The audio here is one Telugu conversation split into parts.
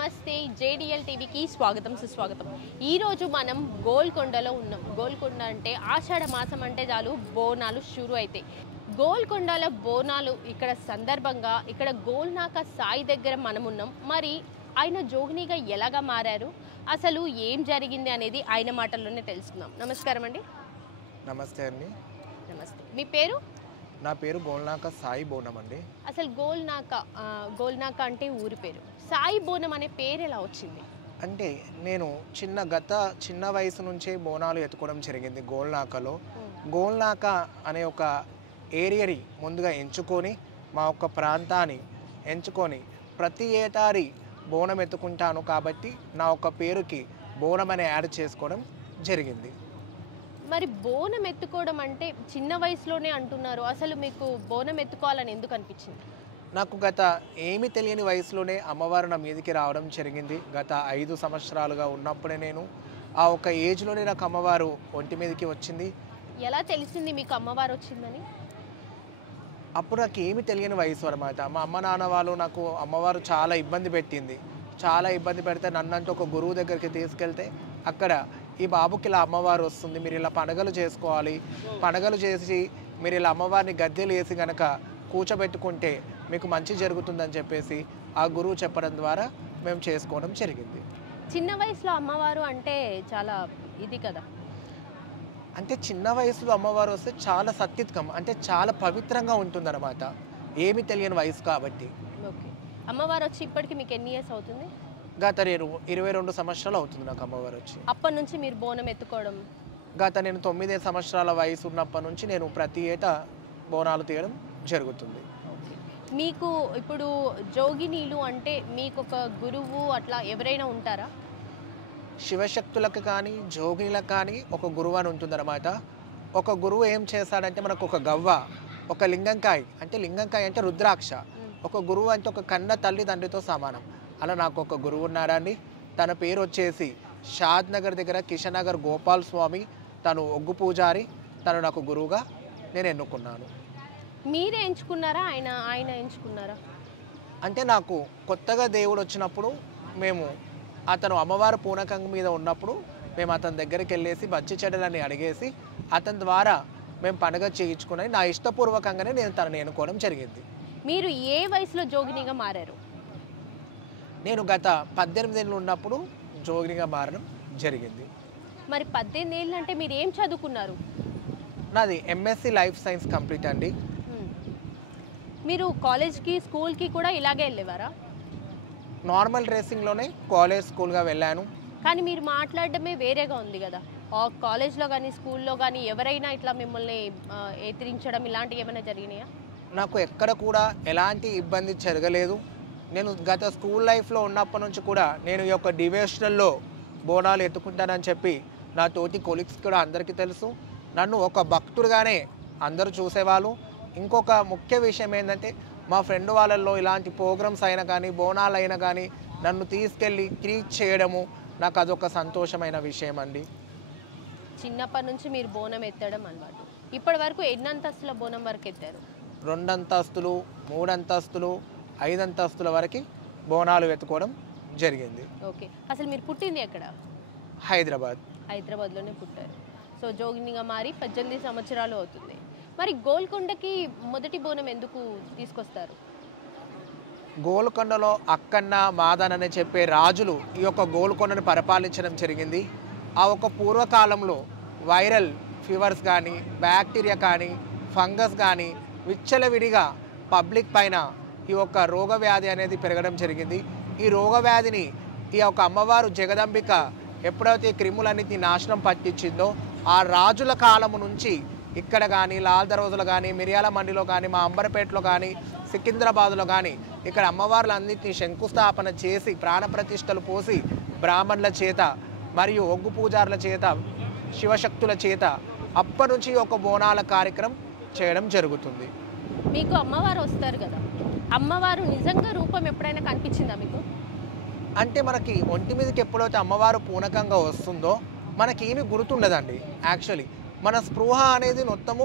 నమస్తే జేడీఎల్ టీవీకి స్వాగతం సుస్వాగతం. ఈ రోజు మనం గోల్కొండలో ఉన్నాం. గోల్కొండ అంటే ఆషాఢ మాసం అంటే చాలు బోనాలు షురు అవుతాయి. గోల్కొండల బోనాలు ఇక్కడ సందర్భంగా ఇక్కడ గోల్నాక సాయి దగ్గర మనం ఉన్నాం. మరి ఆయన జోగినిగా ఎలాగా మారారు, అసలు ఏం జరిగింది అనేది ఆయన మాటల్లోనే తెలుసుకుందాం. నమస్కారం అండి. నమస్తే అండి. నమస్తే. మీ పేరు? నా పేరు గోల్నాక సాయి బోనం అండి. అసలు గోల్నాక అంటే ఊరి పేరు, సాయి బోనం అనే పేరు ఎలా వచ్చింది? అంటే నేను చిన్న వయసు నుంచే బోనాలు ఎత్తుకోవడం జరిగింది. గోల్నాకలో గోల్నాక అనే ఒక ఏరియాని ముందుగా ఎంచుకొని మా ఒక్క ప్రాంతాన్ని ఎంచుకొని ప్రతి ఏటారి బోనం ఎత్తుకుంటాను కాబట్టి నా ఒక్క పేరుకి బోనం అనే యాడ్ చేసుకోవడం జరిగింది. మరి బోనం ఎత్తుకోవడం అంటే చిన్న వయసులోనే అంటున్నారు, అసలు మీకు బోనం ఎత్తుకోవాలని ఎందుకు అనిపించింది? నాకు ఏమీ తెలియని వయసులోనే అమ్మవారు నా మీదకి రావడం జరిగింది. గత 5 సంవత్సరాలుగా ఉన్నప్పుడే నేను ఆ ఒక ఏజ్లోనే నాకు అమ్మవారు ఒంటి మీదకి వచ్చింది. ఎలా తెలిసింది మీకు అమ్మవారు వచ్చిందని? అప్పుడు నాకు ఏమీ తెలియని వయసు అనమాట. మా అమ్మ నాన్న వాళ్ళు నాకు అమ్మవారు చాలా ఇబ్బంది పెట్టింది. చాలా ఇబ్బంది పెడితే నన్నంటూ ఒక గురువు దగ్గరికి తీసుకెళ్తే అక్కడ ఈ బాబుకి ఇలా అమ్మవారు వస్తుంది, మీరు ఇలా పండుగలు చేసుకోవాలి, పండుగలు చేసి మీరు ఇలా అమ్మవారిని గద్దెలు వేసి కనుక కూర్చోబెట్టుకుంటే మీకు మంచి జరుగుతుందని చెప్పేసి ఆ గురువు చెప్పడం ద్వారా మేము చేసుకోవడం జరిగింది. చిన్న వయసులో అమ్మవారు అంటే చాలా ఇది కదా. అంటే చిన్న వయసులో అమ్మవారు వస్తే చాలా సత్యత్కం, అంటే చాలా పవిత్రంగా ఉంటుందన్నమాట. ఏమీ తెలియని వయసు కాబట్టి. ఓకే. అమ్మవారు వచ్చి ఇప్పటికి మీకు ఎన్ని ఇయర్స్ అవుతుంది? గత నేను 22 సంవత్సరాలు అవుతుంది నాకు అమ్మవారు వచ్చి. అప్పటి నుంచి మీరు బోనం ఎత్తుకోవడం? నేను 9 సంవత్సరాల వయసు ఉన్నప్పటి నుంచి నేను ప్రతి ఏటా బోనాలు తీయడం జరుగుతుంది. మీకు ఇప్పుడు జోగినీలు అంటే మీకు ఒక గురువు అట్లా ఎవరైనా ఉంటారా? శివశక్తులకు కానీ జోగిలకు కానీ ఒక గురువు అని ఉంటుందన్నమాట. ఒక గురువు ఏం చేస్తాడంటే మనకు ఒక గవ్వ, ఒక లింగంకాయ అంటే రుద్రాక్ష. ఒక గురువు అంటే ఒక కన్న తల్లి తండ్రితో సమానం. అలా నాకు ఒక గురువు ఉన్నాడండి. తన పేరు వచ్చేసి షాద్ నగర్ దగ్గర కిషన్ నగర్ గోపాల్ స్వామి. తను ఒగ్గు పూజారి. తను నాకు గురువుగా నేను ఎన్నుకున్నాను. మీరే ఎంచుకున్నారా, ఆయన ఎంచుకున్నారా? అంటే నాకు కొత్తగా దేవుడు వచ్చినప్పుడు అతను అమ్మవారు పూనకం మీద ఉన్నప్పుడు మేము అతని దగ్గరికి వెళ్ళేసి బచ్చి చెడ్డలని అడిగేసి అతని ద్వారా మేము పండుగ చేయించుకుని నా ఇష్టపూర్వకంగానే నేను తనని ఎన్నుకోవడం జరిగింది. మీరు ఏ వయసులో జోగినిగా మారారు? నేను గత 18 ఏళ్ళు ఉన్నప్పుడు జోగినిగా మారడం జరిగింది. మరి 18 ఏళ్ళు అంటే మీరు ఏం చదువుకున్నారు? నాది ఎంఎస్సి లైఫ్ సైన్స్ కంప్లీట్ అండి. మీరు కాలేజ్కి స్కూల్కి కూడా ఇలాగే వెళ్ళేవారా? నార్మల్ డ్రెస్సింగ్లోనే కాలేజ్ స్కూల్గా వెళ్ళాను. కానీ మీరు మాట్లాడడమే వేరేగా ఉంది కదా. కాలేజ్లో కానీ స్కూల్లో కానీ ఎవరైనా ఇట్లా మిమ్మల్ని ఎదిరించడం ఇలాంటివి ఏమైనా జరిగినాయా? నాకు ఎక్కడ కూడా ఎలాంటి ఇబ్బంది జరగలేదు. నేను గత స్కూల్ లైఫ్లో ఉన్నప్పటి నుంచి కూడా నేను ఈ యొక్క డివోషనల్లో బోనాలు ఎత్తుకుంటానని చెప్పి నా తోటి కొలీగ్స్ కూడా అందరికీ తెలుసు. నన్ను ఒక భక్తుడిగానే అందరూ చూసేవాళ్ళు. ఇంకొక ముఖ్య విషయం ఏంటంటే మా ఫ్రెండ్ వాళ్ళల్లో ఇలాంటి ప్రోగ్రామ్స్ అయినా కానీ బోనాలు అయినా కానీ నన్ను తీసుకెళ్ళి ట్రీట్ చేయడము నాకు అదొక సంతోషమైన విషయం అండి. చిన్నప్పటి నుంచి మీరు బోనం ఎత్తడం అన్నమాట. ఇప్పటి వరకు ఎన్ని అంతస్తుల బోనం వరకు ఎత్తారు? 2 అంతస్తులు, 3 అంతస్తులు, 5 అంతస్తుల వరకు బోనాలు ఎత్తుకోవడం జరిగింది. ఓకే. అసలు మీరు పుట్టింది ఎక్కడ? హైదరాబాద్లోనే పుట్టారు. సో జోగినిగా మారి 18 సంవత్సరాలు అవుతుంది. మరి గోల్కొండకి మొదటి బోనం ఎందుకు తీసుకొస్తారు? గోల్కొండలో అక్కన్న మాదన్ అనే చెప్పే రాజులు ఈ యొక్క గోల్కొండను పరిపాలించడం జరిగింది. ఆ ఒక పూర్వకాలంలో వైరల్ ఫీవర్స్ కానీ బ్యాక్టీరియా కానీ ఫంగస్ కానీ విచ్చలవిడిగా పబ్లిక్ పైన ఈ యొక్క రోగవ్యాధి అనేది పెరగడం జరిగింది. ఈ రోగవ్యాధిని ఈ యొక్క అమ్మవారు జగదంబిక ఎప్పుడైతే క్రిములన్నిటిని నాశనం పట్టించిందో ఆ రాజుల కాలము నుంచి ఇక్కడ కానీ లాల్ దర్వాజలో కానీ మిర్యాల మండిలో కానీ మా అంబర్పేటలో కానీ సికింద్రాబాద్లో కానీ ఇక్కడ అమ్మవార్లన్నింటినీ శంకుస్థాపన చేసి ప్రాణప్రతిష్టలు పోసి బ్రాహ్మణుల చేత మరియు ఒగ్గు పూజారుల చేత శివశక్తుల చేత అప్పటి నుంచి ఒక బోనాల కార్యక్రమం చేయడం జరుగుతుంది. మీకు అమ్మవారు వస్తారు కదా, అమ్మవారు నిజంగా రూపం ఎప్పుడైనా కనిపించిందా మీకు? అంటే మనకి ఒంటి మీదకి ఎప్పుడైతే అమ్మవారు పూనకంగా వస్తుందో మనకి ఏమీ గుర్తుండదండి. యాక్చువల్లీ మన స్పృహ అనేది మొత్తము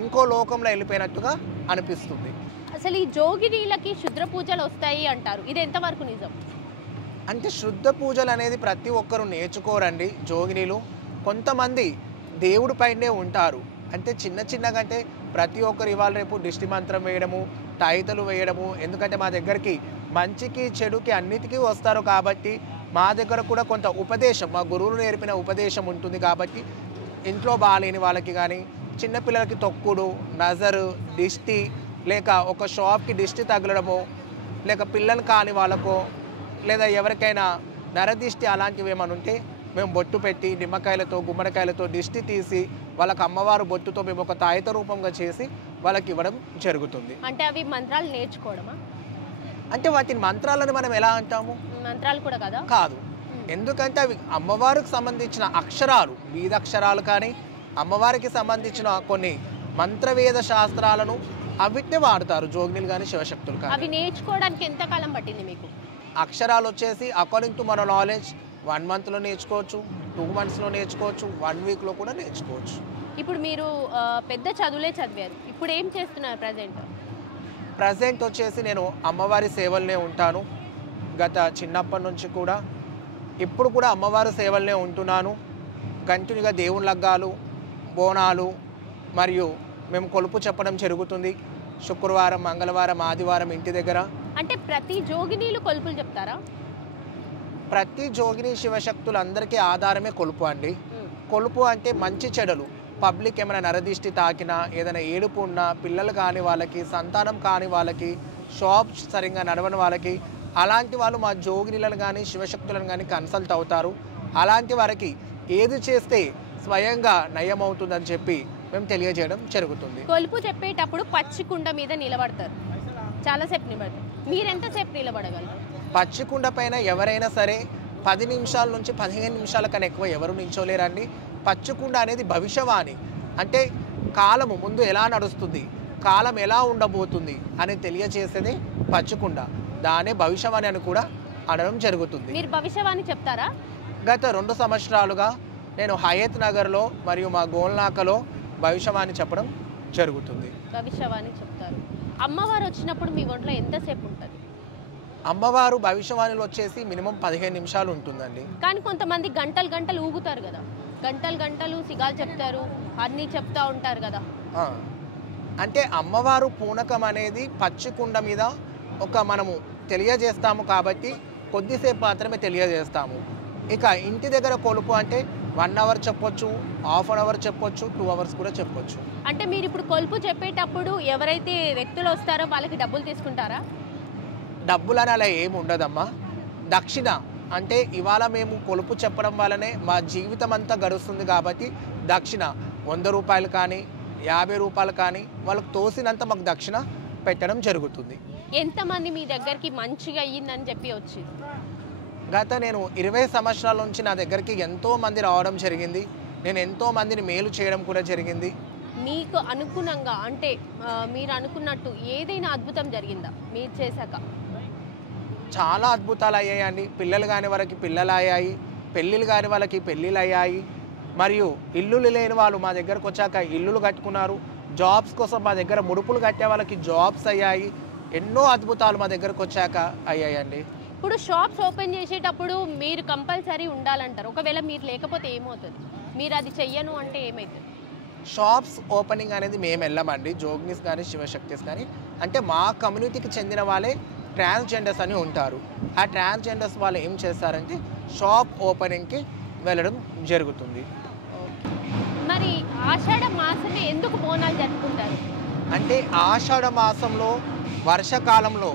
ఇంకో లోకంలో వెళ్ళిపోయినట్టుగా అనిపిస్తుంది. అసలు ఈ జోగినీలకి శుద్ర పూజలు వస్తాయి అంటారు, ఇది ఎంతవరకు నిజం? అంటే శుద్ధ పూజలు అనేది ప్రతి ఒక్కరు నేర్చుకోరండి జోగినీలు. కొంతమంది దేవుడి పైనే ఉంటారు. అంటే చిన్న చిన్నగా అంటే ప్రతి ఒక్కరు ఇవాళ రేపు దిష్టి మంత్రం వేయడము, తాయితలు వేయడము. ఎందుకంటే మా దగ్గరికి మంచికి చెడుకి అన్నిటికీ వస్తారు కాబట్టి మా దగ్గర కూడా కొంత ఉపదేశం, మా గురువులు నేర్పిన ఉపదేశం ఉంటుంది కాబట్టి ఇంట్లో బాగాలేని వాళ్ళకి కానీ, చిన్నపిల్లలకి తొక్కుడు, నజరు, దిష్టి, లేక ఒక షాప్కి దిష్టి తగలడము, లేక పిల్లలు కాని వాళ్ళకో, లేదా ఎవరికైనా నరదిష్టి అలాంటివి ఏమైనా ఉంటే మేము బొట్టు పెట్టి నిమ్మకాయలతో గుమ్మడికాయలతో దిష్టి తీసి వాళ్ళకి అమ్మవారు బొట్టుతో మేము ఒక తాయిత రూపంగా చేసి వాళ్ళకి ఇవ్వడం జరుగుతుంది. అంటే అవి మంత్రాలు నేర్చుకోవడమా? అంటే వాటిని మంత్రాలను మనం ఎలా అంటాము? మంత్రాలు కూడా కదా? కాదు. ఎందుకంటే అవి అమ్మవారికి సంబంధించిన అక్షరాలు, బీజాక్షరాలు కానీ అమ్మవారికి సంబంధించిన కొన్ని మంత్రవేద శాస్త్రాలను అవిటినే వాడతారు జోగినీలు కానీ శివశక్తులు కానీ. అవి నేర్చుకోవడానికి ఎంత కాలం పట్టింది మీకు? అక్షరాలు వచ్చేసి అకార్డింగ్ టు మన నాలెడ్జ్ 1 monthలో నేర్చుకోవచ్చు, 2 monthsలో నేర్చుకోవచ్చు, 1 weekలో కూడా నేర్చుకోవచ్చు. ఇప్పుడు మీరు పెద్ద చదువులే చదివారు, ఇప్పుడు ఏం చేస్తున్నారు ప్రజెంట్ వచ్చేసి నేను అమ్మవారి సేవలనే ఉంటాను. గత చిన్నప్పటి నుంచి కూడా ఇప్పుడు కూడా అమ్మవారి సేవలనే ఉంటున్నాను. కంటిన్యూగా దేవుని లగ్గాలు, బోనాలు మరియు మేము కొలుపు చెప్పడం జరుగుతుంది. శుక్రవారం, మంగళవారం, ఆదివారం ఇంటి దగ్గర. అంటే ప్రతి జోగినీలు కొలుపులు చెప్తారా? ప్రతి జోగిని శివశక్తులందరికీ ఆధారమే కొలుపు అండి. కొలుపు అంటే మంచి చెడులు, పబ్లిక్ ఏమైనా నరదిష్టి తాకినా, ఏదైనా ఏడుపు ఉన్నా, పిల్లలు కాని వాళ్ళకి, సంతానం కాని వాళ్ళకి, షాప్స్ సరిగ్గా నడవని వాళ్ళకి, అలాంటి వాళ్ళు మా జోగినీలను కానీ శివశక్తులను కానీ కన్సల్ట్ అవుతారు. అలాంటి వారికి ఏది చేస్తే స్వయంగా నయం అవుతుందని చెప్పి మేము తెలియజేయడం జరుగుతుంది. కొలుపు చెప్పేటప్పుడు పచ్చి కుండ మీద నిలబడతారు, చాలాసేపు నిలబడతారు. మీరు ఎంతసేపు నిలబడగలరు? పచ్చి కుండ పైన ఎవరైనా సరే 10 నిమిషాల నుంచి 15 నిమిషాల కన్నా ఎక్కువ ఎవరు నించోలేరండి. పచ్చికుండ అనేది భవిష్యవాణి, అంటే కాలము ముందు ఎలా నడుస్తుంది, కాలం ఎలా ఉండబోతుంది అని తెలియజేసేదే పచ్చికుండ. దానే భవిష్యవాణి అని కూడా అనడం జరుగుతుంది. మీరు భవిష్యవాణి చెప్తారా? గత 2 సంవత్సరాలుగా నేను హయత్ నగర్లో మరియు మా గోల్నాకలో భవిష్యవాణి చెప్పడం జరుగుతుంది. భవిష్యవాణి చెప్తారు. అమ్మవారు వచ్చినప్పుడు మీ ఒంట్లో ఎంతసేపు ఉంటుంది? అమ్మవారు భవిష్యవాణిలో వచ్చేసి మినిమం 15 నిమిషాలు ఉంటుందండి. కానీ కొంతమంది గంటలు గంటలు ఊగుతారు కదా, గంటలు గంటలు సిగాలు చెప్తారు, అన్నీ చెప్తా ఉంటారు కదా. అంటే అమ్మవారు పూనకం అనేది పచ్చికుండ మీద ఒక మనము తెలియజేస్తాము కాబట్టి కొద్దిసేపు మాత్రమే తెలియజేస్తాము. ఇక ఇంటి దగ్గర కొలుపు అంటే 1 hour చెప్పొచ్చు, ½ an hour చెప్పొచ్చు, 2 hours కూడా చెప్పొచ్చు. అంటే మీరు ఇప్పుడు కొలుపు చెప్పేటప్పుడు ఎవరైతే వ్యక్తులు వస్తారో వాళ్ళకి డబ్బులు తీసుకుంటారా? డబ్బులు అని అలా ఏమి ఉండదమ్మా. దక్షిణ అంటే ఇవాళ మేము కొలుపు చెప్పడం వల్లనే మా జీవితం అంతా గడుస్తుంది కాబట్టి దక్షిణ 100 రూపాయలు కానీ 50 రూపాయలు కానీ వాళ్ళకు తోసినంత మాకు దక్షిణ పెట్టడం జరుగుతుంది. ఎంతమంది మీ దగ్గరికి మంచిగా అయ్యిందని చెప్పి వచ్చి? గత నేను 20 సంవత్సరాల నుంచి నా దగ్గరికి ఎంతో మంది రావడం జరిగింది. నేను ఎంతో మందిని మేలు చేయడం కూడా జరిగింది. మీకు అనుగుణంగా అంటే మీరు అనుకున్నట్టు ఏదైనా అద్భుతం జరిగిందా మీరు చేశాక? చాలా అద్భుతాలు అయ్యాయండి. పిల్లలు కాని వాళ్ళకి పిల్లలు అయ్యాయి, పెళ్ళిళ్ళు కాని వాళ్ళకి పెళ్ళిళ్ళు అయ్యాయి, మరియు ఇల్లులు లేని వాళ్ళు మా దగ్గరకు వచ్చాక ఇల్లులు కట్టుకున్నారు. జాబ్స్ కోసం మా దగ్గర ముడుపులు కట్టే వాళ్ళకి జాబ్స్ అయ్యాయి. ఎన్నో అద్భుతాలు మా దగ్గరకు వచ్చాక అయ్యాయండి. ఇప్పుడు షాప్స్ ఓపెన్ చేసేటప్పుడు మీరు కంపల్సరీ ఉండాలంటారు, ఒకవేళ మీరు లేకపోతే ఏమవుతుంది? మీరు అది చెయ్యను అంటే ఏమవుతుంది? షాప్స్ ఓపెనింగ్ అనేది మేము వెళ్ళామండి, జోగ్నీస్ కానీ శివశక్తిస్ కానీ. అంటే మా కమ్యూనిటీకి చెందిన వాళ్ళే ట్రాన్స్జెండర్స్ అని ఉంటారు. ఆ ట్రాన్స్జెండర్స్ వాళ్ళు ఏం చేస్తారంటే షాప్ ఓపెనింగ్కి వెళ్ళడం జరుగుతుంది. మరి ఆషాఢ మాసమే ఎందుకు బోనాలు జరుపుకుంటారు? అంటే ఆషాఢ మాసంలో వర్షాకాలంలో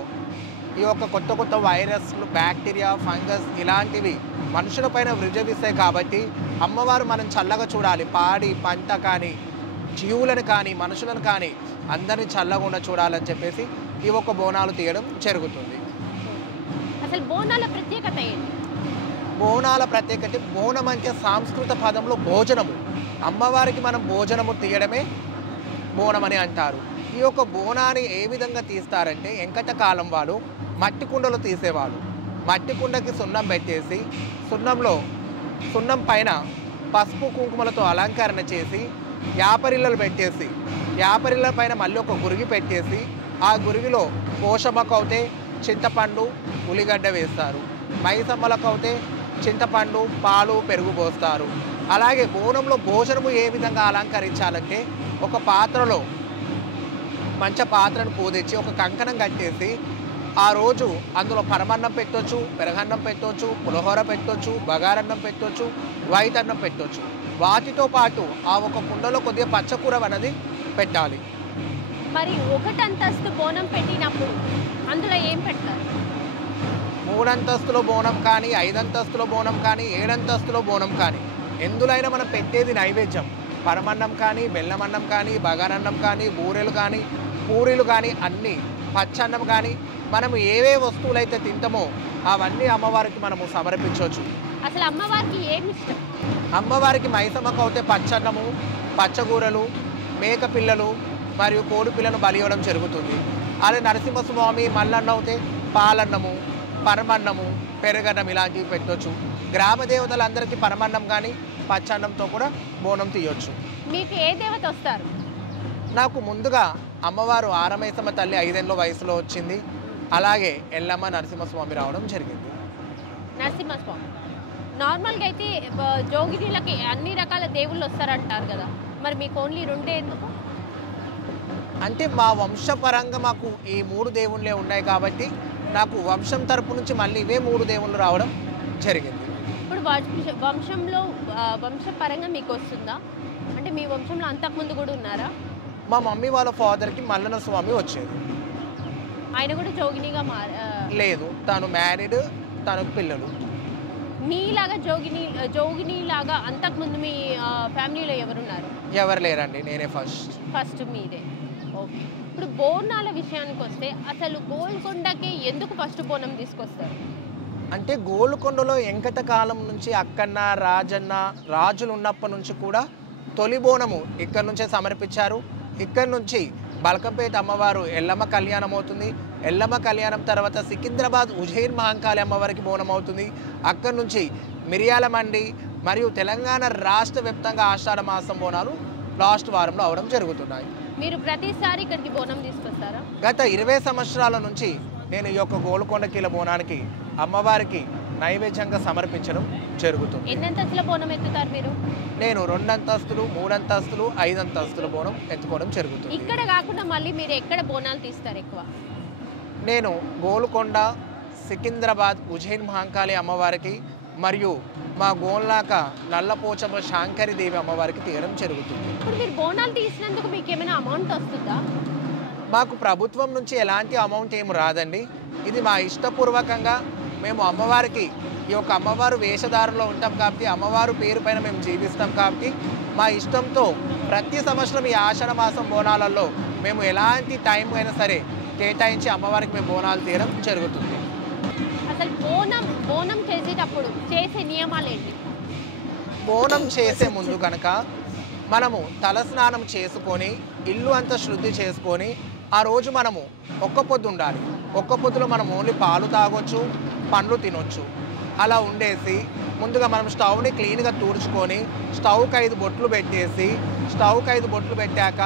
ఈ యొక్క కొత్త కొత్త వైరస్లు, బ్యాక్టీరియా, ఫంగస్ ఇలాంటివి మనుషులపైన విజృంభిస్తాయి కాబట్టి అమ్మవారు మనం చల్లగా చూడాలి, పాడి పంట కానీ జీవులను కానీ మనుషులను కానీ అందరినీ చల్లకుండా చూడాలని చెప్పేసి ఈ ఒక్క బోనాలు తీయడం జరుగుతుంది. అసలు బోనాల ప్రత్యేకత ఏంటి? బోనాల ప్రత్యేకత, బోనం అంటే సంస్కృత పదంలో భోజనము. అమ్మవారికి మనం భోజనము తీయడమే బోనం అని అంటారు. ఈ యొక్క బోనాన్ని ఏ విధంగా తీస్తారంటే వెంకట కాలం వాళ్ళు మట్టి కుండలు తీసేవాళ్ళు. మట్టి కుండకి సున్నం పెట్టేసి సున్నం పైన పసుపు కుంకుమలతో అలంకరణ చేసి యాపరిల్లలు పెట్టేసి యాపరిల్ల పైన మళ్ళీ ఒక గురిగి పెట్టేసి ఆ గురిగిలో పోషమకవుతే చింతపండు, ఉల్లిగడ్డ వేస్తారు. మైసమ్మలకు అయితే చింతపండు పాలు పెరుగు పోస్తారు. అలాగే బోనంలో భోజనము ఏ విధంగా అలంకరించాలంటే ఒక పాత్రలో మంచి పాత్రను పూదించి ఒక కంకణం కట్టేసి ఆ రోజు అందులో పరమన్నం పెట్టొచ్చు, పెరగన్నం పెట్టొచ్చు, పులిహోర పెట్టొచ్చు, బగారన్నం పెట్టొచ్చు, వైట్ అన్నం పెట్టొచ్చు. వాటితో పాటు ఆ ఒక కుండలో కొద్దిగా పచ్చకూర అనేది పెట్టాలి. మరి 1 అంతస్తు బోనం పెట్టినప్పుడు అందులో ఏం పెడతారు? 3 అంతస్తుల బోనం కానీ, 5 అంతస్తుల బోనం కానీ, 7 అంతస్తుల బోనం కానీ ఎందులైనా మనం పెట్టేది నైవేద్యం. పరమన్నం కానీ, బెల్లమన్నం కానీ, బగారన్నం కానీ, బూరెలు కానీ, పూరీలు కానీ, అన్నీ పచ్చన్నం కానీ, మనం ఏవే వస్తువులు అయితే తింటామో అవన్నీ అమ్మవారికి మనము సమర్పించవచ్చు. అసలు అమ్మవారికి ఏమి ఇష్టం? అమ్మవారికి మైసమ్మకు అయితే పచ్చన్నము, పచ్చగూరలు, మేక పిల్లలు మరియు కోడి పిల్లను బలి ఇవ్వడం జరుగుతుంది. అదే నరసింహస్వామి మల్లన్న అయితే పాలన్నము, పరమన్నము, పెరుగన్నం ఇలాంటివి పెట్టవచ్చు. గ్రామ దేవతలందరికీ పరమన్నం కానీ పచ్చన్నంతో కూడా బోనం తీయొచ్చు. మీకు ఏ దేవత వస్తారు? నాకు ముందుగా అమ్మవారు ఆరమైసమ్మ తల్లి 5 ఏళ్ళ వయసులో వచ్చింది. అలాగే ఎల్లమ్మ నరసింహస్వామి రావడం జరిగింది. నరసింహస్వామి నార్మల్గా అయితే జోగినీలకి అన్ని రకాల దేవుళ్ళు వస్తారంటారు కదా, మరి మీకు ఓన్లీ 2 ఎందుకు? అంటే మా వంశపరంగా మాకు ఈ 3 దేవుళ్ళే ఉన్నాయి కాబట్టి నాకు వంశం తరపు నుంచి మళ్ళీ ఇవే 3 దేవుళ్ళు రావడం జరిగింది. ఇప్పుడు వంశంలో వంశపరంగా మీకు వస్తుందా? అంటే మీ వంశంలో అంతకుముందు కూడా ఉన్నారా? మా మమ్మీ వాళ్ళ ఫాదర్కి మల్లన్న స్వామి వచ్చేది. ఆయన కూడా జోగినిగా లేదు, తను మ్యారీడ్, తనకు పిల్లలు. మీలాగా జోగినిలాగా అంతకుముందు మీ ఫ్యామిలీలో ఎవరున్నారు? ఎవరు లేరండి, నేనే ఫస్ట్. మీదే. ఓకే. ఇప్పుడు బోనాల విషయానికి వస్తే అసలు గోల్కొండకి ఎందుకు ఫస్ట్ బోనం తీసుకొస్తారు? అంటే గోల్కొండలో వెంకట కాలం నుంచి అక్కన్న రాజన్న రాజులు ఉన్నప్పటి నుంచి కూడా తొలి బోనము ఇక్కడ నుంచే సమర్పించారు. ఇక్కడ నుంచి బల్కంపేట అమ్మవారు ఎల్లమ్మ కళ్యాణం అవుతుంది. ఎల్లమ్మ కళ్యాణం తర్వాత సికింద్రాబాద్ ఉజ్జయిన్ మహంకాళి అమ్మవారికి బోనం అవుతుంది. అక్కడి నుంచి మిరియాల మండి మరియు తెలంగాణ రాష్ట్ర వ్యాప్తంగా ఆషాఢ మాసం బోనాలు లాస్ట్ వారంలో అవడం జరుగుతున్నాయి. మీరు ప్రతిసారి ఇక్కడికి బోనం తీసుకొస్తారా? గత 20 సంవత్సరాల నుంచి నేను ఈ యొక్క గోల్కొండ కీల బోనానికి అమ్మవారికి నైవేద్యంగా సమర్పించడం జరుగుతుంది. ఎన్ని అంతస్తుల బోనం ఎత్తుతారు మీరు? నేను 2 అంతస్తులు, 3 అంతస్తులు, 5 అంతస్తుల బోనం ఎత్తుకోవడం జరుగుతుంది. ఇక్కడ కాకుండా మళ్ళీ మీరు ఎక్కడ బోనాలు తీస్తారు ఎక్కువ? నేను గోల్కొండ, సికింద్రాబాద్ ఉజ్జయిన్ మహంకాళి అమ్మవారికి మరియు మా గోల్నాక నల్లపోచమ్మ శాంకరి దేవి అమ్మవారికి తీయడం జరుగుతుంది. ఇప్పుడు మీరు బోనాలు తీసినందుకు మీకు ఏమైనా అమౌంట్ వస్తుందా? మాకు ప్రభుత్వం నుంచి ఎలాంటి అమౌంట్ ఏమి రాదండి. ఇది మా ఇష్టపూర్వకంగా మేము అమ్మవారికి ఈ యొక్క అమ్మవారు వేషధారంలో ఉంటాం కాబట్టి అమ్మవారు పేరు పైన మేము జీవిస్తాం కాబట్టి మా ఇష్టంతో ప్రతి సంవత్సరం ఈ ఆషాఢ మాసం బోనాలలో మేము ఎలాంటి టైం అయినా సరే కేటాయించి అమ్మవారికి మేము బోనాలు తీయడం జరుగుతుంది. అసలు బోనం చేసేటప్పుడు చేసే నియమాలు ఏంటి? బోనం చేసే ముందు కనుక మనము తలస్నానం చేసుకొని ఇల్లు అంతా శుద్ధి చేసుకొని ఆ రోజు మనము ఒక్క పొద్దు ఉండాలి. ఒక్క పొద్దులో మనం ఓన్లీ పాలు తాగొచ్చు, పండ్లు తినొచ్చు. అలా ఉండేసి ముందుగా మనం స్టవ్ని క్లీన్గా తుడుచుకొని స్టవ్కి 5 బొట్లు పెట్టేసి స్టవ్కి 5 బొట్లు పెట్టాక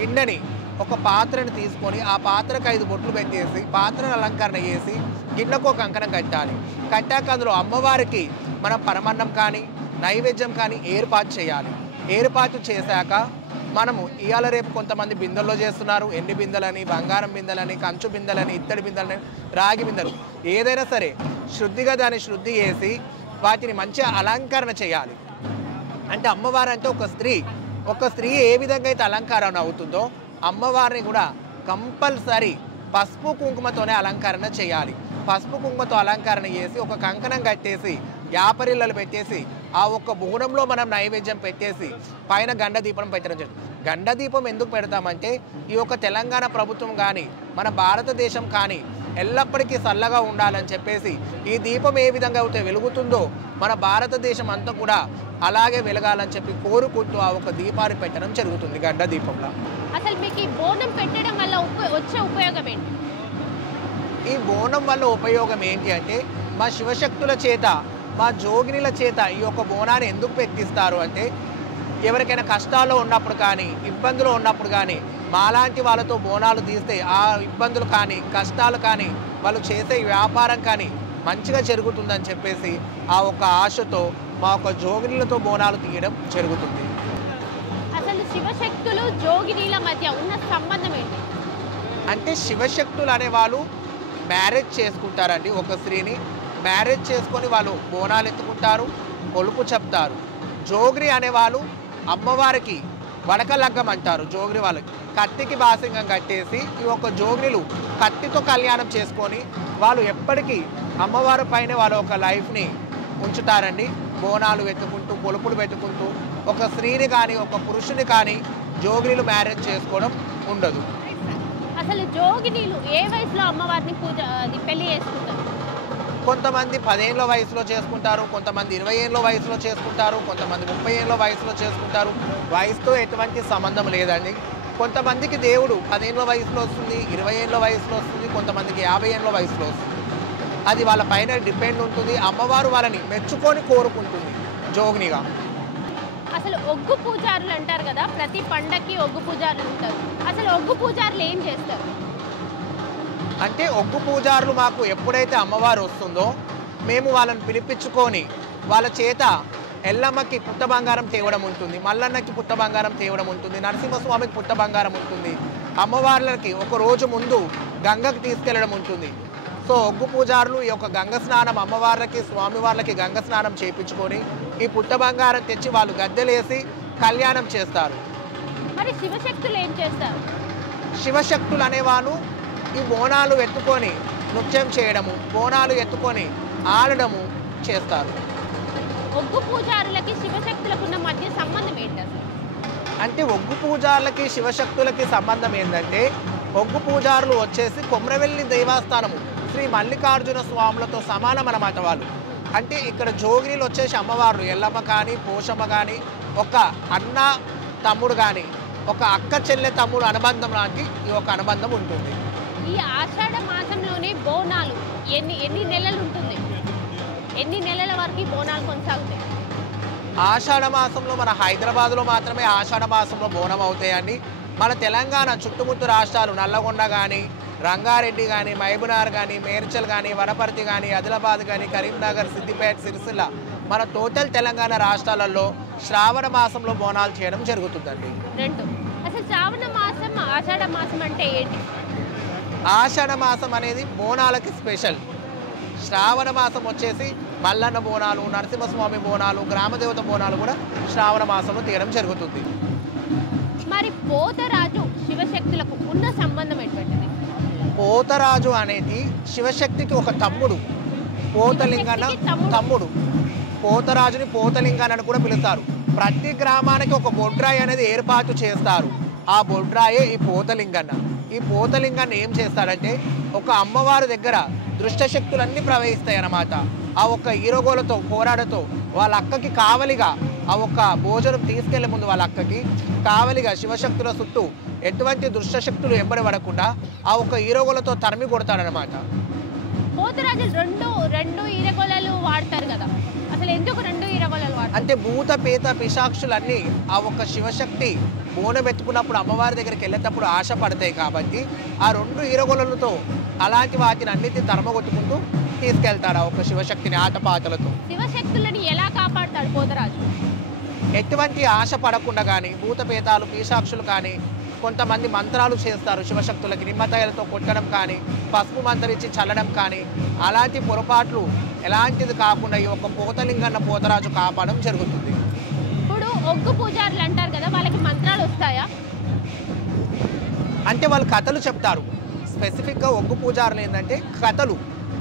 గిన్నెని ఒక పాత్రని తీసుకొని ఆ పాత్రకు 5 బొట్లు పెట్టేసి పాత్రను అలంకరణ చేసి గిన్నెకు ఒక కంకణం కట్టాలి. కట్టాక అందులో అమ్మవారికి మనం పరమన్నం కానీ నైవేద్యం కానీ ఏర్పాటు చేయాలి. ఏర్పాటు చేశాక మనము ఇవాళ రేపు కొంతమంది బిందెల్లో చేస్తున్నారు. ఎండి బిందెలని, బంగారం బిందెలని, కంచు బిందెలని, ఇత్తడి బిందెలని, రాగి బిందెలు ఏదైనా సరే శుద్ధిగా దాన్ని శుద్ధి చేసి వాటిని మంచిగా అలంకరణ చేయాలి. అంటే అమ్మవారు అంటే ఒక స్త్రీ ఏ విధంగా అయితే అలంకరణ అవుతుందో అమ్మవారిని కూడా కంపల్సరీ పసుపు కుంకుమతోనే అలంకరణ చేయాలి. పసుపు కుంకుమతో అలంకరణ చేసి ఒక కంకణం కట్టేసి యాపరిల్లలు పెట్టేసి ఆ ఒక్క బోనంలో మనం నైవేద్యం పెట్టేసి పైన గండ దీపం పెట్టడం జరుగుతుంది. గండ దీపం ఎందుకు పెడతామంటే ఈ యొక్క తెలంగాణ ప్రభుత్వం కానీ మన భారతదేశం కానీ ఎల్లప్పటికీ చల్లగా ఉండాలని చెప్పేసి ఈ దీపం ఏ విధంగా అయితే వెలుగుతుందో మన భారతదేశం అంతా కూడా అలాగే వెలగాలని చెప్పి కోరుకుంటూ ఆ ఒక దీపాన్ని పెట్టడం జరుగుతుంది గండ దీపంలో. అసలు మీకు ఈ బోనం పెట్టడం వల్ల వచ్చే ఉపయోగం ఏంటి? ఈ బోనం వల్ల ఉపయోగం ఏంటి అంటే మా శివశక్తుల చేత మా జోగినిల చేత ఈ యొక్క బోనాన్ని ఎందుకు పెట్టిస్తారు అంటే ఎవరికైనా కష్టాల్లో ఉన్నప్పుడు కానీ ఇబ్బందులు ఉన్నప్పుడు కానీ మాలాంటి వాళ్ళతో బోనాలు తీస్తే ఆ ఇబ్బందులు కానీ కష్టాలు కానీ వాళ్ళు చేసే వ్యాపారం కానీ మంచిగా జరుగుతుందని చెప్పేసి ఆ ఒక ఆశతో మా ఒక జోగినీలతో బోనాలు తీయడం జరుగుతుంది. అసలు శివశక్తులు జోగినీల మధ్య ఉన్న సంబంధం ఏంటి? అంటే శివశక్తులు అనేవాళ్ళు మ్యారేజ్ చేసుకుంటారండి. ఒక స్త్రీని మ్యారేజ్ చేసుకొని వాళ్ళు బోనాలు ఎత్తుకుంటారు, కొలుపు చెప్తారు. జోగిని అనేవాళ్ళు అమ్మవారికి వడకలగ్గం అంటారు. జోగిని వాళ్ళకి కత్తికి బాసింగం కట్టేసి ఈ ఒక జోగినిలు కత్తితో కళ్యాణం చేసుకొని వాళ్ళు ఎప్పటికీ అమ్మవారి పైన వాళ్ళ ఒక లైఫ్ని ఉంచుతారండి. బోనాలు వెతుకుంటూ కొలుపులు పెట్టుకుంటూ ఒక స్త్రీని కానీ ఒక పురుషుని కానీ జోగినిలు మ్యారేజ్ చేసుకోవడం ఉండదు. అసలు జోగినీలు ఏ వయసులో అమ్మవారిని పెళ్లి చేసుకుంటారు? కొంతమంది 10 ఏళ్ళ వయసులో చేసుకుంటారు, కొంతమంది 20 ఏళ్ళ వయసులో చేసుకుంటారు, కొంతమంది 30 ఏళ్ళ వయసులో చేసుకుంటారు. వయసుతో ఎటువంటి సంబంధం లేదండి. కొంతమందికి దేవుడు 10 ఏళ్ళ వయసులో వస్తుంది, 20 ఏళ్ళ వయసులో వస్తుంది, కొంతమందికి 50 ఏళ్ళ వయసులో వస్తుంది. అది వాళ్ళ పైన డిపెండ్ ఉంటుంది. అమ్మవారు వాళ్ళని మెచ్చుకొని కోరుకుంటుంది జోగినిగా. అసలు ఒగ్గు పూజారులు అంటారు కదా, ప్రతి పండక్కి ఒగ్గు పూజారులు ఉంటారు. అసలు ఒగ్గు పూజారులు ఏం చేస్తారు? అంటే ఒగ్గు పూజారులు మాకు ఎప్పుడైతే అమ్మవారు వస్తుందో మేము వాళ్ళని పిలిపించుకొని వాళ్ళ చేత ఎల్లమ్మకి పుట్ట బంగారం తేవడం ఉంటుంది, మల్లన్నకి పుట్ట బంగారం తేవడం ఉంటుంది, నరసింహస్వామికి పుట్ట బంగారం ఉంటుంది. అమ్మవార్లకి ఒక రోజు ముందు గంగకి తీసుకెళ్లడం ఉంటుంది. సో ఒగ్గు పూజారులు ఈ యొక్క గంగ స్నానం అమ్మవార్లకి స్వామివార్లకి గంగ స్నానం చేయించుకొని ఈ పుట్ట బంగారం తెచ్చి వాళ్ళు గద్దెలేసి కళ్యాణం చేస్తారు. మరి శివశక్తులు ఏం చేస్తారు? శివశక్తులు అనేవాళ్ళు ఈ బోనాలు ఎత్తుకొని నృత్యం చేయడము, బోనాలు ఎత్తుకొని ఆడడము చేస్తారు. ఒగ్గు పూజారులకి శివశక్తులకు ఉన్న మధ్య సంబంధం ఏంటి అసలు? అంటే ఒగ్గు పూజారులకి శివశక్తులకి సంబంధం ఏంటంటే ఒగ్గు పూజారులు వచ్చేసి కొమ్రవెల్లి దేవస్థానము శ్రీ మల్లికార్జున స్వాములతో సమానం అన్నమాట వాళ్ళు. అంటే ఇక్కడ జోగినీలు వచ్చేసి అమ్మవారు ఎల్లమ్మ కానీ పోషమ్మ కానీ ఒక అన్న తమ్ముడు కానీ ఒక అక్క చెల్లె తమ్ముడు అనుబంధం లాంటి ఈ ఒక అనుబంధం ఉంటుంది. ఈ ఆషాఢ మాసంలోనే బోనాలు ఎన్ని నెలలు ఉంటుంది? ఎన్ని నెలల వరకు బోనాలు కొనసాగుతాయి? ఆషాఢ మాసంలో మన హైదరాబాద్లో మాత్రమే ఆషాఢ మాసంలో బోనం అవుతాయండి. మన తెలంగాణ చుట్టుముట్టు రాష్ట్రాలు నల్లగొండ కానీ రంగారెడ్డి కానీ మహబూబ్నగర్ కానీ మేడ్చల్ కానీ వనపర్తి కానీ ఆదిలాబాద్ కానీ కరీంనగర్ సిద్దిపేట సిరిసిల్ల మన టోటల్ తెలంగాణ రాష్ట్రాలలో శ్రావణ మాసంలో బోనాలు చేయడం జరుగుతుందండి. అసలు శ్రావణ మాసం ఆషాఢ మాసం అంటే ఏంటి? ఆషాఢ మాసం అనేది బోనాలకి స్పెషల్. శ్రావణ మాసం వచ్చేసి మల్లన్న బోనాలు, నరసింహస్వామి బోనాలు, గ్రామదేవత బోనాలు కూడా శ్రావణ మాసంలో తీయడం జరుగుతుంది. మరి పోతరాజు శివశక్తులకు ఉన్న సంబంధం ఏంటంటే? పోతరాజు అనేది శివశక్తికి ఒక తమ్ముడు, పోతలింగన్న తమ్ముడు. పోతరాజుని పోతలింగన్న అని కూడా పిలుస్తారు. ప్రతి గ్రామానికి ఒక బొడ్రాయి అనేది ఏర్పాటు చేస్తారు. ఆ బొడ్రాయే ఈ పోతలింగన్న. ఈ పోతలింగన్న ఏం చేస్తాడంటే ఒక అమ్మవారి దగ్గర దుష్టశక్తులన్నీ ప్రవహిస్తాయి అన్నమాట. ఆ ఒక్క ఈరోగోలతో పోరాడతో వాళ్ళ అక్కకి కావలిగా ఆ ఒక్క భోజనం తీసుకెళ్లే ముందు వాళ్ళ అక్కకి కావలిగా శివశక్తుల చుట్టూ ఎటువంటి దుష్టశక్తులు ఎంబడి పడకుండా ఆ ఒక్క ఈరోగోలతో తరిమి కొడతాడనమాట. పోతరాజు రెండు ఈరగోళాలు వాడతారు కదా, అసలు ఎందుకు 2 ఈరగోళాలు వాడతారు? అంటే భూత పేత పిశాక్షులన్నీ ఆ ఒక్క శివశక్తి బోనం ఎత్తుకున్నప్పుడు అమ్మవారి దగ్గరికి వెళ్ళేటప్పుడు ఆశ పడతాయి కాబట్టి ఆ 2 ఈరగోళలతో అలాంటి వాటిని అన్నిటిని తరమగొట్టుకుంటూ తీసుకెళ్తాడు ఆ ఒక్క శివశక్తిని ఆటపాటలతో. శివశక్తులని ఎలా కాపాడతాడు పోతరాజు? ఎటువంటి ఆశ పడకుండా కానీ భూత పేతాలు పిశాక్షులు కానీ కొంతమంది మంత్రాలు చేస్తారు శివశక్తులకి, నిమ్మతాయలతో కొట్టడం కానీ పసుపు మంత్రించి చల్లడం కానీ అలాంటి పొరపాట్లు ఎలాంటిది కాకుండా ఈ ఒక్క పోతలింగన్న పోతరాజు కాపాడడం జరుగుతుంది. ఇప్పుడు ఒగ్గు పూజారులు అంటారు కదా, వాళ్ళకి మంత్రాలు వస్తాయా? అంటే వాళ్ళు కథలు చెప్తారు. స్పెసిఫిక్గా ఒగ్గు పూజారులు ఏంటంటే కథలు,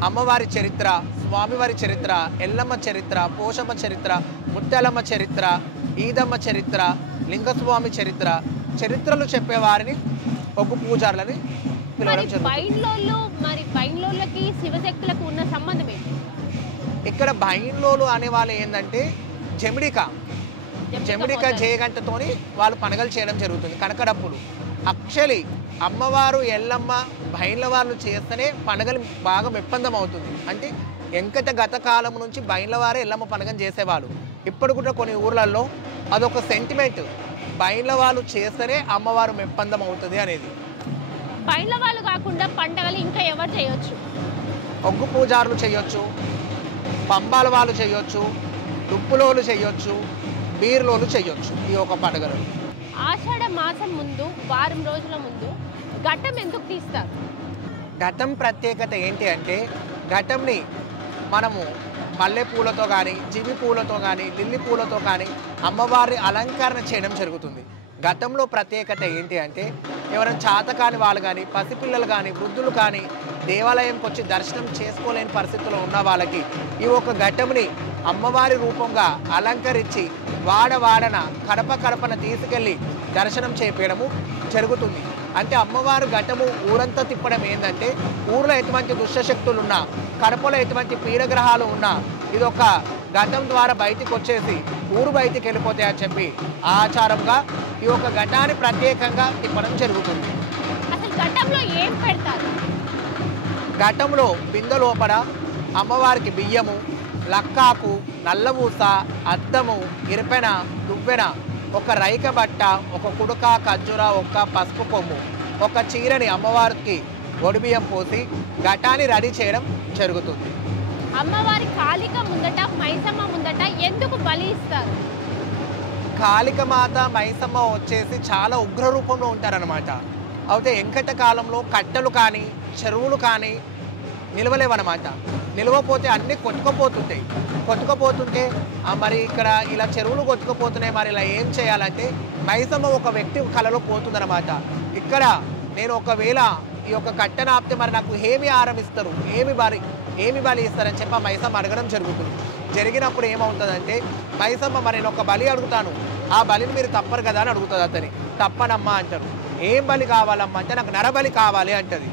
అమ్మవారి చరిత్ర, స్వామివారి చరిత్ర, ఎల్లమ్మ చరిత్ర, పోషమ్మ చరిత్ర, ముత్యాలమ్మ చరిత్ర, ఈదమ్మ చరిత్ర, లింగస్వామి చరిత్ర, చరిత్రలు చెప్పేవారిని ఒగ్గు పూజారులని పిలవడం జరుగుతుంది. మరి బైన్లోళ్ళకి శివశక్తులకు ఉన్న సంబంధం ఏంటి? ఇక్కడ బైన్లోలు అనే వాళ్ళు ఏంటంటే జమిడిక జయగంటతోని వాళ్ళు పండుగలు చేయడం జరుగుతుంది. కనకడప్పులు యాక్చువల్లీ అమ్మవారు ఎల్లమ్మ బైన్ల వాళ్ళు చేస్తేనే పండుగలు బాగా మెప్పందం అవుతుంది. అంటే ఎంకట గత కాలం నుంచి బైన్ల వారే ఎల్లమ్మ పండుగను చేసేవాళ్ళు. ఇప్పుడు కూడా కొన్ని ఊర్లలో అదొక సెంటిమెంట్, బైన్ల వాళ్ళు చేస్తేనే అమ్మవారు మెప్పందం అవుతుంది అనేది. బైన్ల వాళ్ళు కాకుండా పండుగలు ఇంకా ఎవరు చేయొచ్చు? ఒగ్గు పూజారులు చేయొచ్చు, పంబాల వాళ్ళు చేయొచ్చు, దుప్పులోలు చేయొచ్చు, బీర్లోలు చేయొచ్చు ఈ ఒక పండుగలు. ఆషాఢ మాసం ముందు వారం రోజుల ముందు ఘట్టం ఎందుకు తీస్తారు? ఘటం ప్రత్యేకత ఏంటి అంటే ఘటంని మనము మల్లె పూలతో కానీ, జివి పూలతో కానీ, లిల్లీ పూలతో కానీ అమ్మవారి అలంకరణ చేయడం జరుగుతుంది. ఘటంలో ప్రత్యేకత ఏంటి అంటే ఎవరైనా చాతకాని వాళ్ళు కానీ, పసిపిల్లలు కానీ, వృద్ధులు కానీ దేవాలయంకి వచ్చి దర్శనం చేసుకోలేని పరిస్థితుల్లో ఉన్న వాళ్ళకి ఈ ఒక ఘటంని అమ్మవారి రూపంగా అలంకరించి వాడవాడన కడపన తీసుకెళ్ళి దర్శనం చేపేయడము జరుగుతుంది. అంటే అమ్మవారు ఘటము ఊరంతా తిప్పడం ఏంటంటే ఊర్లో ఎటువంటి దుష్టశక్తులు ఉన్నా, కడపలో ఎటువంటి పీడగ్రహాలు ఉన్నా ఇదొక ఘటం ద్వారా బయటికి వచ్చేసి ఊరు బయటికి వెళ్ళిపోతాయి అని చెప్పి ఆచారంగా ఈ యొక్క ఘటాన్ని ప్రత్యేకంగా తిప్పడం జరుగుతుంది. అసలు ఘట్టంలో ఏం పెడతారు? ఘటంలో బిందె లోపల అమ్మవారికి బియ్యము, లక్కాకు, నల్లబూస, అద్దము, ఇరపెన, దువ్వెన, ఒక రైక బట్ట, ఒక కుడుక, ఖర్జూర, ఒక పసుపు కొమ్ము, ఒక చీరని అమ్మవారికి ఒడిబియ్యం పోసి ఘటాన్ని రెడీ చేయడం జరుగుతుంది. అమ్మవారి కాళిక ముందట, మైసమ్మ ముందట ఎందుకు బలి ఇస్తారు? కాళిక మాత, మైసమ్మ వచ్చేసి చాలా ఉగ్ర రూపంలో ఉంటారనమాట. అయితే వెంకట కాలంలో కట్టెలు కానీ, చెరువులు కానీ నిలవలేవన్నమాట. నిలవపోతే అన్నీ కొట్టుకుపోతుంటే మరి ఇక్కడ ఇలా చెరువులు కొట్టుకుపోతున్నాయి, మరి ఇలా ఏం చేయాలంటే మైసమ్మ ఒక వ్యక్తి కళలో పోతుందన్నమాట. ఇక్కడ నేను ఒకవేళ ఈ యొక్క కట్టెను ఆపితే మరి నాకు ఏమి ఆహారం ఇస్తారు, ఏమి బలి ఇస్తారని చెప్పి మైసమ్మ అడగడం జరుగుతుంది. జరిగినప్పుడు ఏమవుతుందంటే మైసమ్మ మరి నేను ఒక బలి అడుగుతాను, ఆ బలిని మీరు తప్పరు కదా అని అడుగుతుంది. అతని తప్పనమ్మా అంటారు. ఏం బలి కావాలమ్మా అంటే నాకు నరబలి కావాలి అంటది.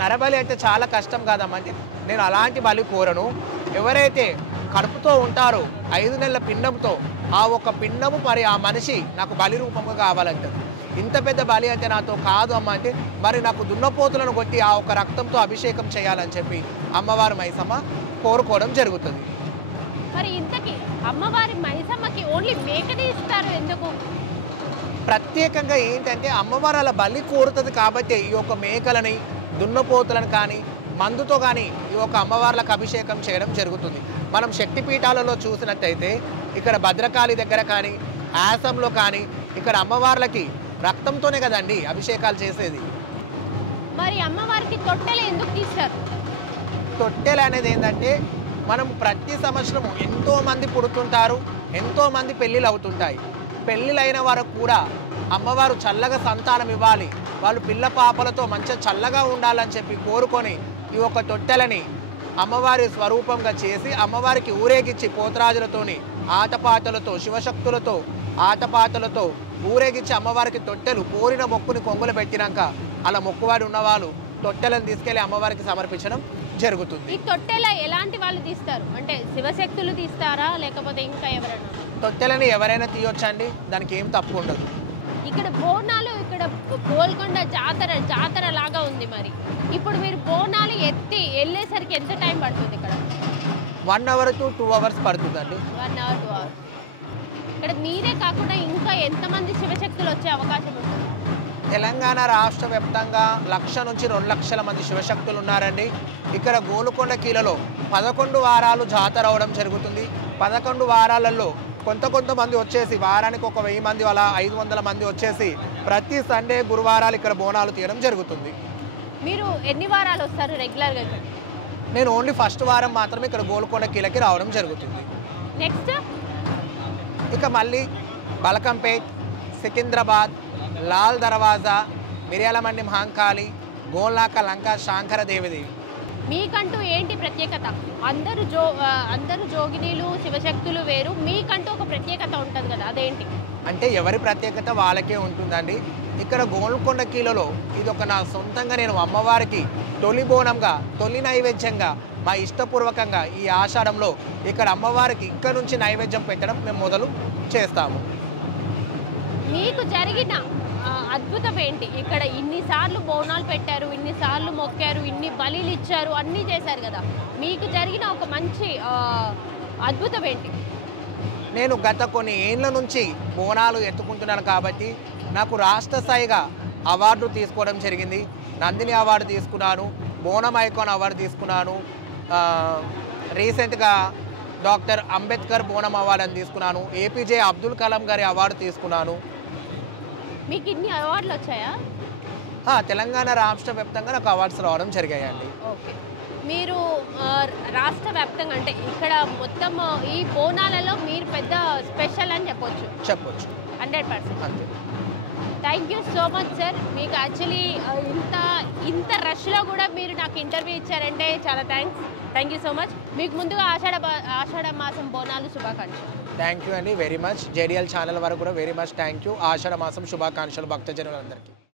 నరబలి అంటే చాలా కష్టం కాదమ్మా అంటే నేను అలాంటి బలి కోరను. ఎవరైతే కడుపుతో ఉంటారో 5 నెలల పిండంతో ఆ ఒక పిండము మరి ఆ మనిషి నాకు బలి రూపంగా కావాలంటారు. ఇంత పెద్ద బలి అంటే నాతో కాదు అమ్మ అంటే మరి నాకు దున్నపోతులను కొట్టి ఆ ఒక రక్తంతో అభిషేకం చేయాలని చెప్పి అమ్మవారు మైసమ్మ కోరుకోవడం జరుగుతుంది. మరి ఇంతకీ అమ్మవారి మైసమ్మకి ఓన్లీ మేకనే ఇస్తారు ఎందుకు? ప్రత్యేకంగా ఏంటంటే అమ్మవారు అలా బలి కోరుతుంది కాబట్టి ఈ యొక్క మేకలని, దున్నపోతులను కానీ, మందుతో కానీ ఈ యొక్క అమ్మవార్లకు అభిషేకం చేయడం జరుగుతుంది. మనం శక్తిపీఠాలలో చూసినట్టయితే ఇక్కడ భద్రకాళి దగ్గర కానీ, ఆసంలో కానీ ఇక్కడ అమ్మవార్లకి రక్తంతోనే కదండి అభిషేకాలు చేసేది. మరి అమ్మవారికి తొట్టెలు ఎందుకు తీస్తారు? తొట్టెలు అనేది ఏంటంటే మనం ప్రతి సంవత్సరం ఎంతోమంది పుడుతుంటారు, ఎంతోమంది పెళ్ళిళ్ళు అవుతుంటాయి. పెళ్ళిళ్ళైన వరకు కూడా అమ్మవారు చల్లగా సంతానం ఇవ్వాలి, వాళ్ళు పిల్ల పాపలతో మంచిగా చల్లగా ఉండాలని చెప్పి కోరుకొని ఈ యొక్క తొట్టెలని అమ్మవారి స్వరూపంగా చేసి అమ్మవారికి ఊరేగించి పోతరాజులతోని ఆటపాటలతో, శివశక్తులతో ఆటపాటలతో ఊరేగించి అమ్మవారికి తొట్టెలు కోరిన మొక్కుని కొంగులు పెట్టినాక అలా మొక్కువాడు ఉన్నవాళ్ళు తొట్టెలను తీసుకెళ్లి అమ్మవారికి సమర్పించడం జరుగుతుంది. ఈ తొట్టెల ఎలాంటి వాళ్ళు తీస్తారు? అంటే శివశక్తులు తీస్తారా లేకపోతే ఇంకా ఎవరైనా? తొట్టెలని ఎవరైనా తీయొచ్చండి, దానికి ఏం తప్పు ఉండదు. ఇక్కడ బోనాలు, ఇక్కడ గోల్కొండ జాతర లాగా ఉంది. మరి ఇప్పుడు మీరు బోనాలు ఎత్తి వెళ్ళేసరికి ఎంత టైం పడుతుంది? ఇక్కడ 1 hour to 2 hours పడుతుందండి. 1 hour 2 hours. ఇక్కడ మీరే కాకుండా ఇంకా ఎంతమంది శివశక్తులు వచ్చే అవకాశం ఉంటుంది? తెలంగాణ రాష్ట్ర వ్యాప్తంగా 1,00,000 నుంచి 2 లక్షల మంది శివశక్తులు ఉన్నారండి. ఇక్కడ గోలుకొండ కీలలో 11 వారాలు జాతర అవడం జరుగుతుంది. 11 వారాలలో కొంతమంది వచ్చేసి వారానికి ఒక 1000 మంది, అలా 500 మంది వచ్చేసి ప్రతి సండే గురువారాలు ఇక్కడ బోనాలు తీయడం జరుగుతుంది. మీరు ఎన్ని వారాలు వస్తారు రెగ్యులర్గా? నేను ఓన్లీ ఫస్ట్ వారం మాత్రమే ఇక్కడ గోల్కొండ కీలకి రావడం జరుగుతుంది. నెక్స్ట్ ఇక మళ్ళీ బలకంపేట్, సికింద్రాబాద్, లాల్ దర్వాజా, మిర్యాలమండి మహంకాళి, గోల్నాక లంక, శాంకర దేవదేవి. మీకంటూ ఏంటి ప్రత్యేకత? అందరూ జోగినీలు శివశక్తులు వేరు, మీకంటూ ఒక ప్రత్యేకత ఉంటుంది కదా, అదేంటి? అంటే ఎవరి ప్రత్యేకత వాళ్ళకే ఉంటుందండి. ఇక్కడ గోల్కొండ కీలలో ఇది ఒక నా సొంతంగా నేను అమ్మవారికి తొలి బోనంగా, తొలి నైవేద్యంగా, మా ఇష్టపూర్వకంగా ఈ ఆషాఢంలో ఇక్కడ అమ్మవారికి ఇక్కడ నుంచి నైవేద్యం పెట్టడం మేము మొదలు చేస్తాము. మీకు జరిగిన అద్భుతం ఏంటి? ఇక్కడ ఇన్నిసార్లు బోనాలు పెట్టారు, ఇన్నిసార్లు మొక్కారు, ఇన్ని బలిలు ఇచ్చారు, అన్నీ చేశారు కదా, మీకు జరిగిన ఒక మంచి అద్భుతం ఏంటి? నేను గత కొన్ని ఏళ్ళ నుంచి బోనాలు ఎత్తుకుంటున్నాను కాబట్టి నాకు రాష్ట్ర స్థాయిగా అవార్డు తీసుకోవడం జరిగింది. నందిని అవార్డు తీసుకున్నాను, బోనం ఐకాన్ అవార్డు తీసుకున్నాను. రీసెంట్గా డాక్టర్ అంబేద్కర్ బోనం అవార్డు తీసుకున్నాను. ఏపీజే అబ్దుల్ కలాం గారి అవార్డు తీసుకున్నాను. మీకు ఇన్ని అవార్డులు వచ్చాయా? తెలంగాణ రాష్ట్ర వ్యాప్తంగా నాకు అవార్డ్స్ రావడం జరిగాయండి. ఓకే. మీరు రాష్ట్ర వ్యాప్తంగా అంటే ఇక్కడ మొత్తం ఈ బోనాలలో మీరు పెద్ద స్పెషల్ అని చెప్పొచ్చు. 100%. అంతే. Thank you so much sir. మీకు యాక్చువల్లీ ఇంత రష్లో కూడా మీరు నాకు ఇంటర్వ్యూ ఇచ్చారంటే చాలా థ్యాంక్ యూ సో మచ్. మీకు ముందుగా ఆషాఢ మాసం బోనాలు శుభాకాంక్షలు. థ్యాంక్ యూ అండి వెరీ మచ్. జేడిఎల్ ఛానల్ వరకు కూడా వెరీ మచ్ థ్యాంక్ యూ. ఆషాఢ మాసం శుభాకాంక్షలు భక్తజనులందరికీ.